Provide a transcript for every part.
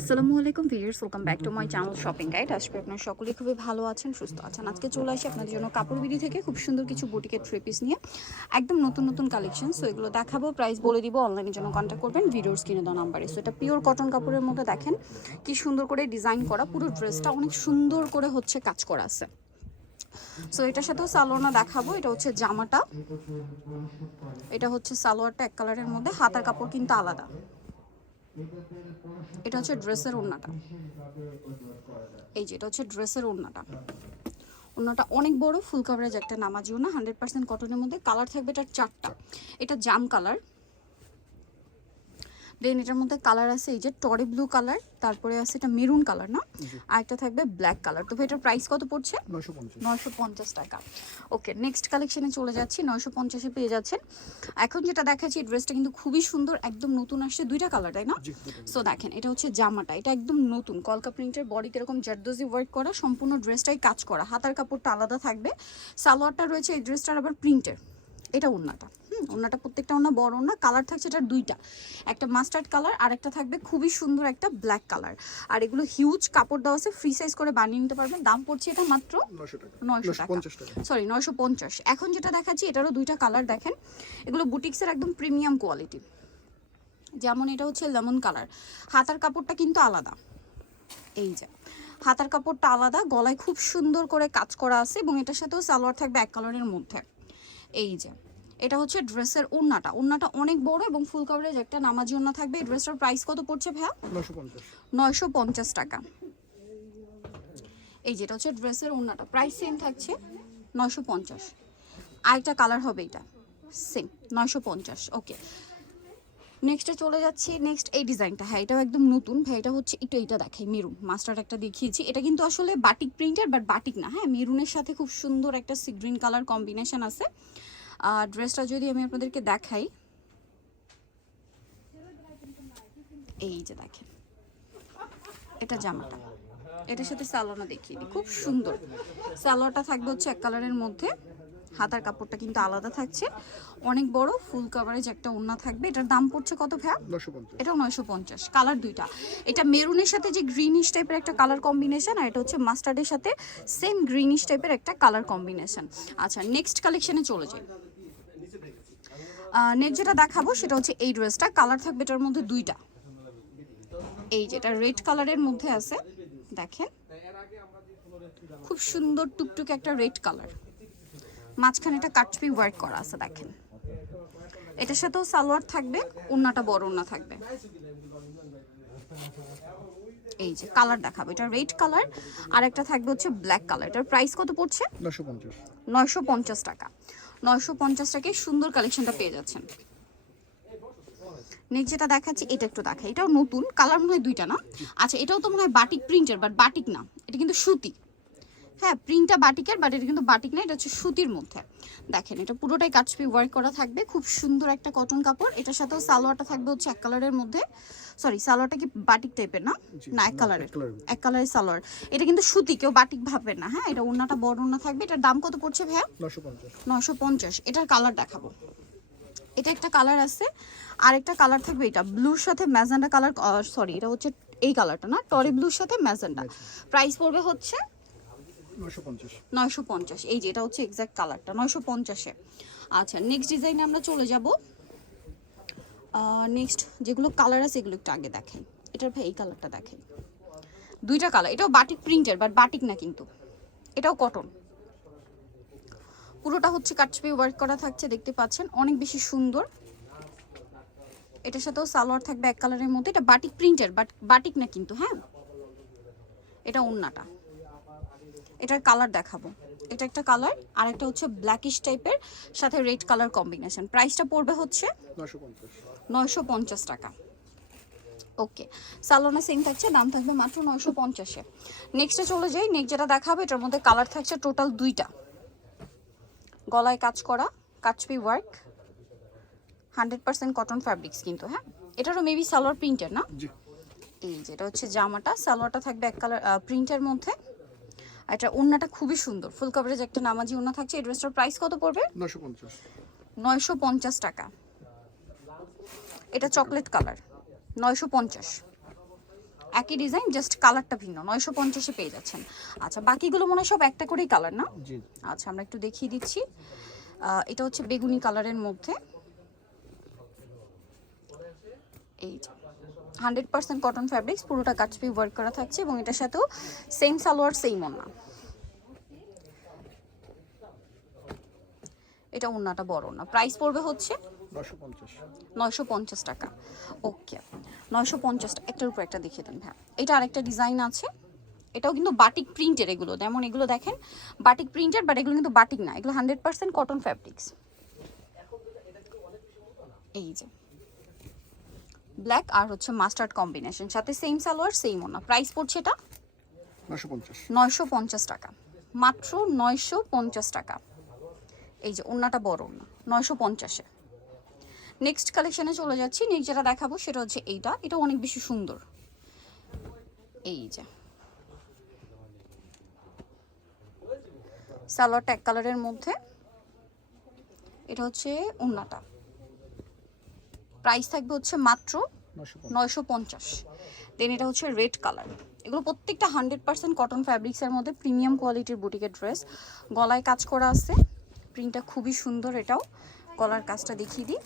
আসসালামু আলাইকুম viewers, welcome back to my channel shopping guide. আজকে আপনারা সকলেই খুবই ভালো আছেন, সুস্থ আছেন। আজকে চলে আসি আপনাদের জন্য কাপড় বিডি থেকে খুব সুন্দর কিছু বুটিকের থ্রি পিস নিয়ে, একদম নতুন নতুন কালেকশন। সো এগুলো দেখাবো, প্রাইস বলে দিব, অনলাইনের জন্য কন্ট্যাক্ট করবেন ভিডিওর স্ক্রিনে দেওয়া নাম্বারে। সো এটা পিওর কটন কাপড়ের মধ্যে দেখেন কি সুন্দর করে ডিজাইন করা, পুরো ড্রেসটা অনেক সুন্দর করে হচ্ছে কাজ করা আছে। সো এটার সাথেও সালোয়ারটা দেখাবো। এটা হচ্ছে জামাটা, এটা হচ্ছে সালোয়ারটা এক কালারের মধ্যে, হাতার কাপড় কিন্তু আলাদা। এটা হচ্ছে ড্রেসের ওড়নাটা, এই যে এটা হচ্ছে ড্রেসের ওড়নাটা। ওড়নাটা অনেক বড়, ফুল কভারেজ একটা নামাজি ওড়না, 100% কটনের মধ্যে। কালার থাকবে এটার চারটা। এটা জাম কালার, দেন এটার মধ্যে কালার আছে এই যে টরি ব্লু কালার, তারপরে আছে এটা মেরুন কালার না, আর একটা থাকবে ব্ল্যাক কালার। তো এটার প্রাইস কত পড়ছে? 950 টাকা। ওকে, নেক্সট কালেকশনে চলে যাচ্ছি। 950-এ পেয়ে যাচ্ছেন। এখন যেটা দেখাচ্ছি, এই ড্রেসটা কিন্তু খুবই সুন্দর, একদম নতুন আসছে, দুইটা কালার, তাই না? সো দেখেন, এটা হচ্ছে জামাটা, এটা একদম নতুন কলকা প্রিন্টের, বডিতে এরকম জারদোজি ওয়ার্ক করা, সম্পূর্ণ ড্রেসটাই কাজ করা, হাতার কাপড়টা আলাদা থাকবে, সালোয়ারটা রয়েছে এই ড্রেসটার আবার প্রিন্টের। এটা ওড়নাটা, ওড়নাটা প্রত্যেকটা ওড়না বড় ওড়না। কালার থাকছে এটার দুইটা, একটা মাস্টার্ড কালার আর একটা থাকবে খুবই সুন্দর একটা ব্ল্যাক কালার। আর এগুলো হিউজ কাপড় দেওয়া আছে, ফ্রি সাইজ করে বানিয়ে নিতে পারবেন। দাম পড়ছে এটা মাত্র 900 টাকা, সরি 950। এখন যেটা দেখাচ্ছি এটারও দুইটা কালার দেখেন, এগুলো বুটিক্সের একদম প্রিমিয়াম কোয়ালিটি। যেমন এটা হচ্ছে লেমন কালার, হাতার কাপড়টা কিন্তু আলাদা, এই যে হাতার কাপড়টা আলাদা, গলায় খুব সুন্দর করে কাজ করা আছে, এবং এটার সাথেও সালোয়ার থাকবে এক কালারের মধ্যে। এই যে এটা হচ্ছে ড্রেসের ওড়নাটা, ওড়নাটা অনেক বড় এবং ফুল কভারেজ একটা নামাজি ওড়না থাকবে। এই ড্রেসটার প্রাইস কত পড়ছে ভাইয়া? 950 টাকা। এই যেটা হচ্ছে ড্রেসের ওড়নাটা, প্রাইস সেম থাকছে 950। আরেকটা কালার হবে এটা সেম 950। ওকে, নেক্সটে চলে যাচ্ছি। নেক্সট এই ডিজাইনটা, হ্যাঁ এটাও একদম নতুন ভাই। এটা হচ্ছে একটু, এইটা দেখাই মেরুন, মাস্টার্ড একটা দেখিয়েছি, এটা কিন্তু আসলে বাটিক প্রিন্টের, বাট বাটিক না। হ্যাঁ, মেরুনের সাথে খুব সুন্দর একটা সি গ্রিন কালার কম্বিনেশন আছে। ড্রেসটা যদি আমি আপনাদেরকে দেখাই, এই যে দেখেন এটা জামাটা, এটার সাথে সালোয়ারটা দেখিয়ে দিই, খুব সুন্দর। সালোয়ারটা থাকবে হচ্ছে এক কালারের মধ্যে, হাতার কাপড়টা কিন্তু আলাদা থাকছে, অনেক বড় ফুল কভারেজ একটা ওড়না থাকবে। এটার দাম পড়ছে কত ভাইয়া? 950। এটাও 950। কালার দুইটা, এটা মেরুনের সাথে যে গ্রিনিশ টাইপের একটা কালার কম্বিনেশন, আর এটা হচ্ছে মাস্টার্ডের সাথে সেম গ্রিনিশ টাইপের একটা কালার কম্বিনেশন। আচ্ছা, নেক্সট কালেকশনে চলে যাই। নেক্সট যেটা দেখাবো সেটা হচ্ছে এই ড্রেসটা, কালার থাকবে এটার মধ্যে দুইটা। এই যেটা রেড কালারের মধ্যে আছে দেখেন, খুব সুন্দর টুকটুকে একটা রেড কালার, মাঝখানে এটা কাটছবি ওয়ার্ক করা আছে দেখেন। এটার সাথেও সালোয়ার থাকবে, ওড়নাটা বড় ওড়না থাকবে। এই যে কালার দেখাবো, এটা রেড কালার, আর একটা থাকবে হচ্ছে ব্ল্যাক কালার। এটার প্রাইস কত পড়ছে? 950 টাকা। 950 টাকায় সুন্দর কালেকশনটা পেয়ে যাচ্ছেন। নেক্সট যেটা দেখাচ্ছি, এটা একটু দেখাই, এটাও নতুন, কালার মনে হয় দুইটা না? আচ্ছা, এটাও তো মনে হয় বাটিক প্রিন্টের, বাট বাটিক না, এটা কিন্তু সুতি। হ্যাঁ, প্রিন্টটা বাটিকের, বাট এটা কিন্তু বাটিক না, এটা হচ্ছে সুতির মধ্যে। দেখেন এটা পুরোটাই কাটছবি ওয়ার্ক করা থাকবে, খুব সুন্দর একটা কটন কাপড়। এটার সাথেও সালোয়ারটা থাকবে হচ্ছে এক কালারের মধ্যে, সরি সালোয়ারটা কি বাটিক টাইপের না? না, এক কালারের, এক কালারের সালোয়ার। এটা কিন্তু সুতি, কেউ বাটিক ভাববেন না। হ্যাঁ, এটা ওড়নাটা বড় ওড়না থাকবে। এটার দাম কত পড়ছে ভাইয়া? 950। এটার কালার দেখাবো, এটা একটা কালার আছে, আর একটা কালার থাকবে এটা ব্লুর সাথে ম্যাজেন্ডা কালার, সরি এটা হচ্ছে এই কালারটা না, টরি ব্লুর সাথে ম্যাজেন্ডা। প্রাইস পড়বে হচ্ছে 950। এই যে এটা হচ্ছে এক্সাক্ট কালারটা 950-এ। আচ্ছা, নেক্সট ডিজাইনে আমরা চলে যাব। নেক্সট যেগুলো কালার আছে এগুলো একটু আগে দেখাই। এটার ভাই এই কালারটা দেখাই, দুইটা কালার। এটাও বাটিক প্রিন্টের, বাট বাটিক না কিন্তু, এটাও কটন। পুরোটা হচ্ছে কাটছবি ওয়ার্ক করা থাকছে, দেখতে পাচ্ছেন, অনেক বেশি সুন্দর। এটার সাথেও সালোয়ার থাকবে এক কালারের মধ্যে, এটা বাটিক প্রিন্টের, বাট বাটিক না কিন্তু। হ্যাঁ, এটা ওড়নাটা। এটার কালার দেখাবো, এটা একটা কালার, আর একটা হচ্ছে ব্ল্যাকিশ টাইপের সাথে রেড কালার কম্বিনেশন। প্রাইসটা পড়বে হচ্ছে 950 টাকা। ওকে, সালোনা সেম থাকছে, দাম থাকবে মাত্র 950-এ। নেক্সটে চলে যাই। নেক্সট যেটা দেখাবো, এটার মধ্যে কালার থাকছে টোটাল দুইটা, গলায় কাজ করা, কাটছবি ওয়ার্ক, 100% কটন ফ্যাব্রিক্স কিন্তু। হ্যাঁ, এটারও মেবি সালোয়ার প্রিন্টের না? এই যেটা হচ্ছে জামাটা, সালোয়ারটা থাকবে এক কালার প্রিন্টের মধ্যে। এটা ওড়নাটা খুবই সুন্দর, ফুল কভারেজ একটা নামাজি ওড়না থাকছে। এই ড্রেসটার প্রাইস কত পড়বে? 950 টাকা। এটা চকলেট কালার, 950। একই ডিজাইন, জাস্ট কালারটা ভিন্ন। 950-এ পেয়ে যাচ্ছেন। আচ্ছা, বাকিগুলো মনে হয় সব একটা করেই কালার না? জি। আচ্ছা, আমরা একটু দেখিয়ে দিচ্ছি। এটা হচ্ছে বেগুনি কালারের মধ্যে, এই 100% কটন ফ্যাব্রিক্স, পুরোটা কাটছবি ওয়ার্ক করা থাকছে এবং এটার সাথেও সেম সালোয়ার সেম ওড়না। এটা ওড়নাটা বড় ওড়না। প্রাইস পড়বে হচ্ছে 950 টাকা। ওকে, 950 টাকা। একটার উপর একটা দেখিয়ে দেন ভাই। এটা আরেকটা ডিজাইন আছে, এটাও কিন্তু বাটিক প্রিন্টের। এগুলো যেমন এগুলো দেখেন বাটিক প্রিন্টের, বাট এগুলো কিন্তু বাটিক না, এগুলো 100% কটন ফ্যাব্রিক্স। এই যে ব্ল্যাক আর হচ্ছে মাস্টার্ড কম্বিনেশন, সাথে সেম সালোয়ার সেম ওড়না। প্রাইস পড়ছে এটা 950 টাকা, মাত্র 950 টাকা। এই যে ওড়নাটা বড় ওড়না, 950-এ। নেক্সট কালেকশনে চলে যাচ্ছি। নেক্সট যেটা দেখাবো সেটা হচ্ছে এইটা, এটা অনেক বেশি সুন্দর। এই যে সালোয়ারটা এক কালারের মধ্যে, এটা হচ্ছে ওড়নাটা। প্রাইস থাকবে হচ্ছে মাত্র 950। দেন এটা হচ্ছে রেড কালার। এগুলো প্রত্যেকটা 100% কটন ফ্যাব্রিক্সের মধ্যে প্রিমিয়াম কোয়ালিটির বুটিকের ড্রেস। গলায় কাজ করা আছে, প্রিন্টটা খুবই সুন্দর। এটাও গলার কাজটা দেখিয়ে দিই।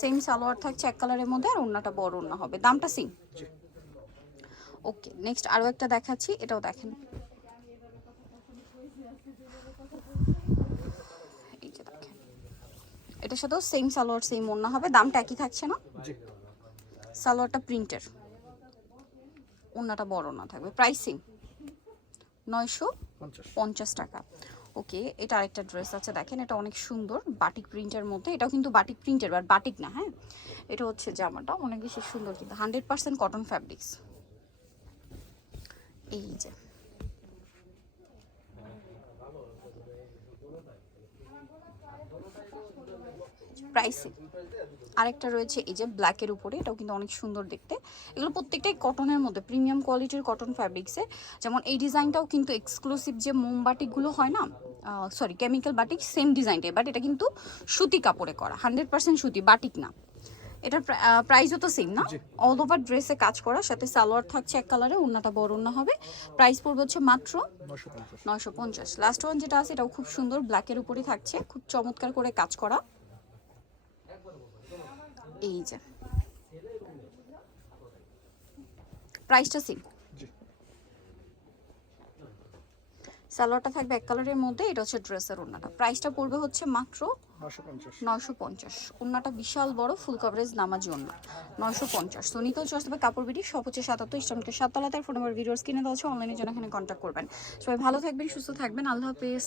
সেম সালোয়ার থাকছে এক কালারের মধ্যে, আর ওড়নাটা বড় ওড়না হবে। দামটা সেম। ওকে, নেক্সট আরও একটা দেখাচ্ছি, এটাও দেখেন। এই যে দেখেন, এটার সাথেও সেম সালোয়ার সেম ওড়না হবে। দামটা একই থাকছে না? সালোয়ারটা প্রিন্টের, ওড়নাটা বড় ওড়না থাকবে। প্রাইস সেম, 950 টাকা। ওকে, এটা আরেকটা ড্রেস আছে দেখেন, এটা অনেক সুন্দর বাটিক প্রিন্টের মধ্যে। এটাও কিন্তু বাটিক প্রিন্টের, বাট বাটিক না। হ্যাঁ, এটা হচ্ছে জামাটা অনেক বেশি সুন্দর, কিন্তু 100% কটন ফ্যাব্রিক্স। এই যে প্রাইসে আরেকটা রয়েছে এই যে ব্ল্যাকের উপরে, এটাও কিন্তু অনেক সুন্দর দেখতে। এগুলো প্রত্যেকটাই কটনের মধ্যে, প্রিমিয়াম কোয়ালিটির কটন ফ্যাব্রিক্সে। যেমন এই ডিজাইনটাও কিন্তু এক্সক্লুসিভ যে মোম বাটিকগুলো হয় না, সরি কেমিক্যাল বাটিক, সেম ডিজাইনটাই, বাট এটা কিন্তু সুতি কাপড়ে করা, 100% সুতি, বাটিক না। এটার প্রাইসও তো সেম না? অল ওভার ড্রেসে কাজ করা, সাথে সালোয়ার থাকছে এক কালারে, ওড়নাটা বড় ওড়না হবে। প্রাইস পড়বে হচ্ছে মাত্র 950। লাস্ট ওয়ান যেটা আছে এটাও খুব সুন্দর, ব্ল্যাকের উপরই থাকছে, খুব চমৎকার করে কাজ করা। এই যে প্রাইসটা সেম, সালোয়ারটা থাকবে এক কালারের মধ্যে। এটা হচ্ছে ড্রেসের ওড়নাটা। প্রাইসটা পড়বে হচ্ছে মাত্র 950। ওড়নাটা বিশাল বড়, ফুল কভারেজ নামাজি ওড়না, 950। তো নিতেও চলে আসবে কাপড় বিডি, সব হচ্ছে 77 ইস্টার্নকে 7 তলাতে। ফোন নাম্বার ভিডিওস কিনে দেওয়া হচ্ছে, অনলাইনে জন্য এখানে কন্ট্যাক্ট করবেন। সবাই ভালো থাকবেন, সুস্থ থাকবেন, আল্লাহ হাফেজ।